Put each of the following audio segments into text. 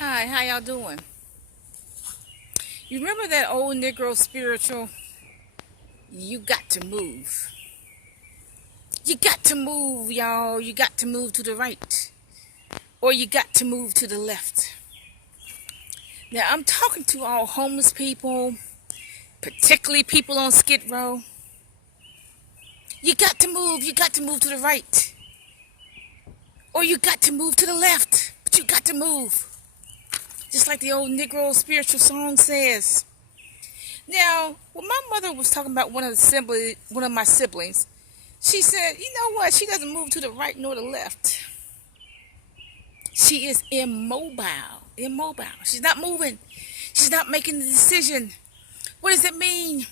Hi, how y'all doing? You remember that old Negro spiritual? You got to move. You got to move, y'all. You got to move to the right. Or you got to move to the left. Now, I'm talking to all homeless people, particularly people on Skid Row. You got to move. You got to move to the right. Or you got to move to the left. But you got to move. Just like the old Negro spiritual song says. Now, when my mother was talking about one of my siblings, she said, you know what? She doesn't move to the right nor the left. She is immobile. Immobile. She's not moving. She's not making the decision. What does it mean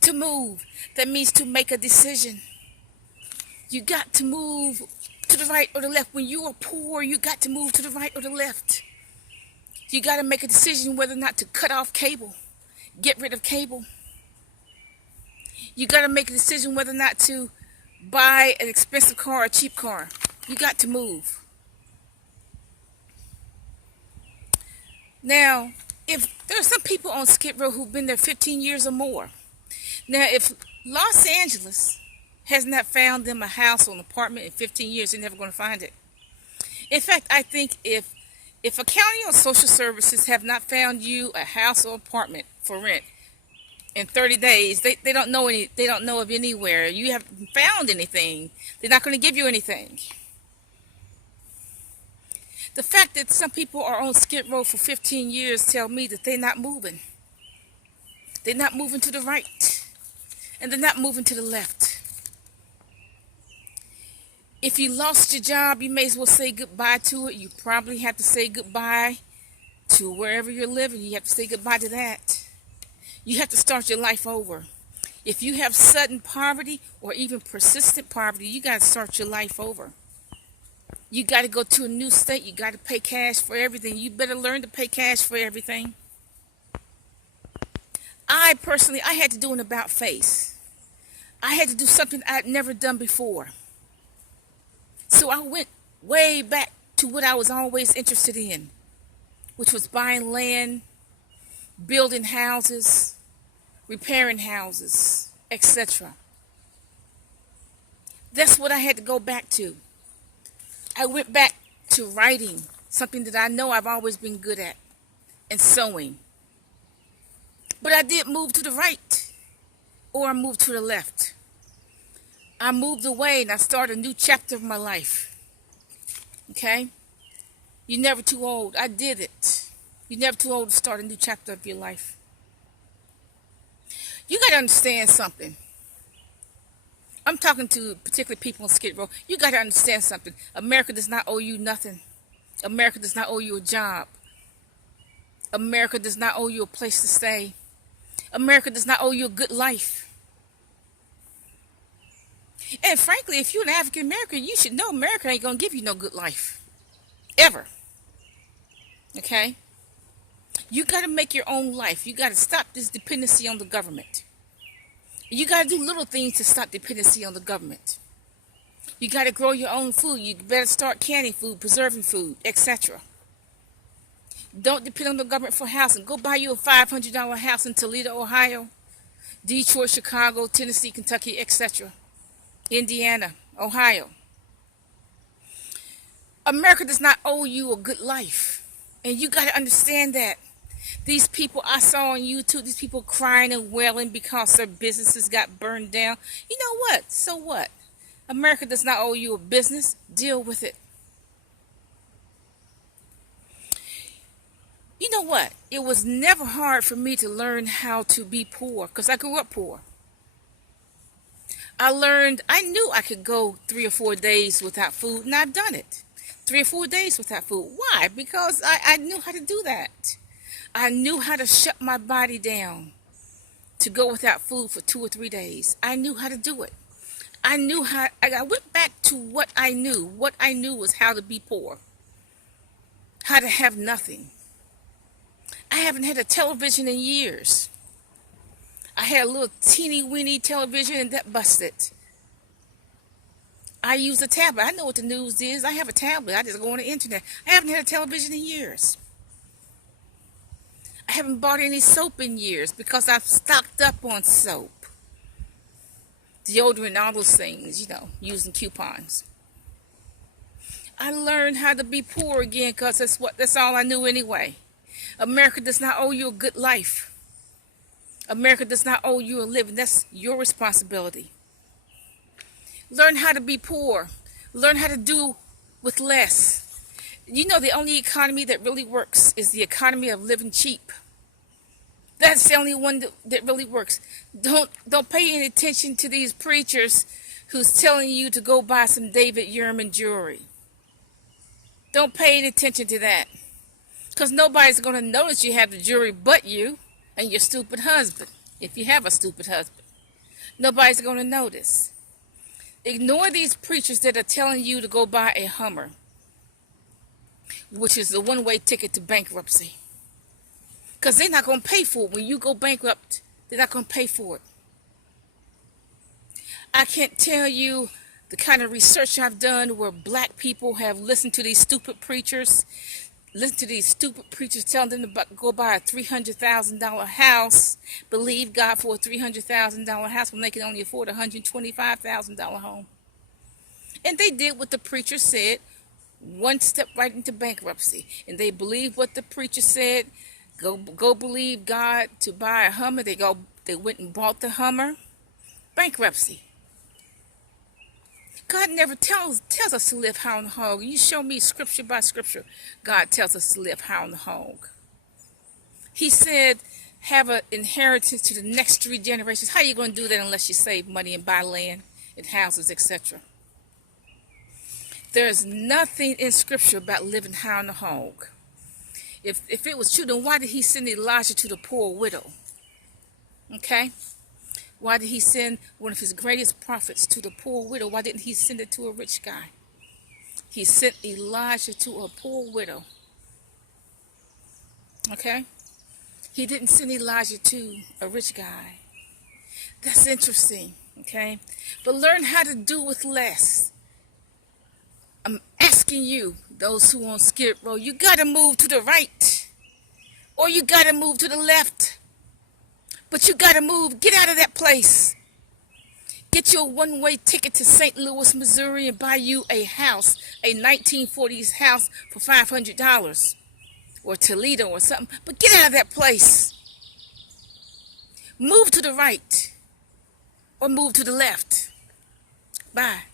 to move? That means to make a decision. You got to move to the right or the left. When you are poor, you got to move to the right or the left. You got to make a decision whether or not to cut off cable, get rid of cable. You got to make a decision whether or not to buy an expensive car or a cheap car. You got to move. Now, if there are some people on Skid Row who've been there 15 years or more. Now, if Los Angeles has not found them a house or an apartment in 15 years, they're never going to find it. In fact, I think if a county or social services have not found you a house or apartment for rent in 30 days, they don't know of anywhere you haven't found anything, they're not going to give you anything. The fact that some people are on Skid Row for 15 years tell me that they're not moving. They're not moving to the right, and they're not moving to the left. If you lost your job, you may as well say goodbye to it. You probably have to say goodbye to wherever you're living. You have to say goodbye to that. You have to start your life over. If you have sudden poverty or even persistent poverty, you got to start your life over. You got to go to a new state. You got to pay cash for everything. You better learn to pay cash for everything. I had to do an about face. I had to do something I'd never done before. So I went way back to what I was always interested in, which was buying land, building houses, repairing houses, etc. That's what I had to go back to. I went back to writing, something that I know I've always been good at, and sewing. But I did move to the right, or I moved to the left. I moved away and I started a new chapter of my life. Okay? You're never too old. I did it. You're never too old to start a new chapter of your life. You got to understand something. I'm talking to particularly people on Skid Row. You got to understand something. America does not owe you nothing. America does not owe you a job. America does not owe you a place to stay. America does not owe you a good life. And frankly, if you're an African American, you should know America ain't going to give you no good life. Ever. Okay? You got to make your own life. You got to stop this dependency on the government. You got to do little things to stop dependency on the government. You got to grow your own food. You better start canning food, preserving food, etc. Don't depend on the government for housing. Go buy you a $500 house in Toledo, Ohio, Detroit, Chicago, Tennessee, Kentucky, etc. Indiana, Ohio. America does not owe you a good life. And you got to understand that. These people I saw on YouTube, these people crying and wailing because their businesses got burned down. You know what? So what? America does not owe you a business. Deal with it. You know what? It was never hard for me to learn how to be poor because I grew up poor. I knew I could go 3 or 4 days without food, and I've done it. 3 or 4 days without food. Why? Because I knew how to do that. I knew how to shut my body down to go without food for 2 or 3 days. I knew how to do it. I went back to what I knew. What I knew was how to be poor. How to have nothing. I haven't had a television in years. I had a little teeny weeny television and that busted. I use a tablet. I know what the news is. I have a tablet. I just go on the internet. I haven't had a television in years. I haven't bought any soap in years because I've stocked up on soap, deodorant, all those things, using coupons. I learned how to be poor again because that's all I knew anyway. America does not owe you a good life. America does not owe you a living. That's your responsibility. Learn how to be poor. Learn how to do with less. The only economy that really works is the economy of living cheap. That's the only one that really works. Don't pay any attention to these preachers who's telling you to go buy some David Yurman jewelry. Don't pay any attention to that. Because nobody's going to notice you have the jewelry but you and your stupid husband. If you have a stupid husband. Nobody's going to notice. Ignore these preachers that are telling you to go buy a Hummer, which is the one-way ticket to bankruptcy. Because they're not going to pay for it. When you go bankrupt, they're not going to pay for it. I can't tell you the kind of research I've done where black people have listened to these stupid preachers. Listen to these stupid preachers telling them to go buy a $300,000 house. Believe God for a $300,000 house when they can only afford a $125,000 home. And they did what the preacher said. One step right into bankruptcy. And they believed what the preacher said. Go believe God to buy a Hummer. They went and bought the Hummer. Bankruptcy. God never tells us to live high on the hog. You show me scripture by scripture. God tells us to live high on the hog. He said, have an inheritance to the next 3 generations. How are you going to do that unless you save money and buy land and houses, etc.? There's nothing in scripture about living high on the hog. If it was true, then why did he send Elijah to the poor widow? Okay? Why did he send one of his greatest prophets to the poor widow? Why didn't he send it to a rich guy? He sent Elijah to a poor widow. Okay? He didn't send Elijah to a rich guy. That's interesting. Okay? But learn how to do with less. I'm asking you, those who on Skid Row, you got to move to the right. Or you got to move to the left. But you got to move. Get out of that place. Get your one-way ticket to St. Louis, Missouri and buy you a house, a 1940s house for $500. Or Toledo or something. But get out of that place. Move to the right. Or move to the left. Bye.